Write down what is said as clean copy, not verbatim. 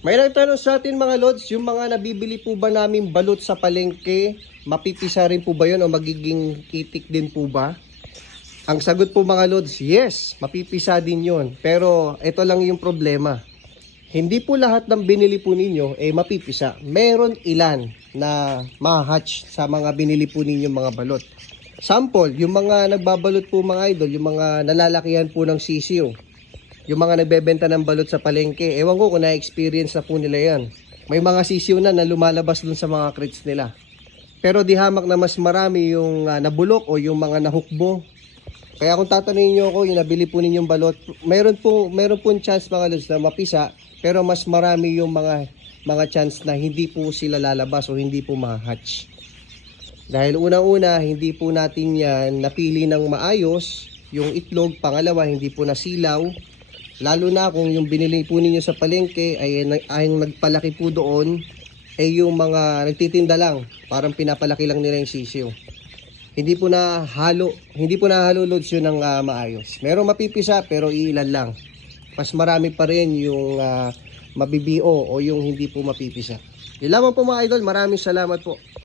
May nagtanong sa atin mga lods, yung mga nabibili po ba namin balot sa palengke, mapipisa rin po ba yun o magiging itik din po ba? Ang sagot po mga lods, yes, mapipisa din yun. Pero ito lang yung problema. Hindi po lahat ng binili po ninyo mapipisa. Meron ilan na ma-hatch sa mga binili po ninyo mga balot. Sample, yung mga nagbabalot po mga idol, yung mga nalalakihan po ng sisiyo. Yung mga nagbebenta ng balot sa palengke, ewan ko kung na-experience na po nila yan. May mga sisiyo na lumalabas dun sa mga crates nila. Pero di hamak na mas marami yung nabulok o yung mga nahukbo. Kaya kung tatanungin nyo ako, yung nabili po ninyong balot, mayroon pong chance mga lods na mapisa, pero mas marami yung mga chance na hindi po sila lalabas o hindi po ma-hatch. Dahil unang-una, hindi po natin yan napili ng maayos, yung itlog, pangalawa, hindi po nasilaw. Lalo na kung yung binili po ninyo sa palengke ay nagpalaki po doon yung mga nagtitinda lang, parang pinapalaki lang nila yung sisiyo. Hindi po na halo loads yun ng maayos. Merong mapipisa pero iilan lang. Mas marami pa rin yung mabibio o yung hindi po mapipisa. Yun lamang po mga idol, maraming salamat po.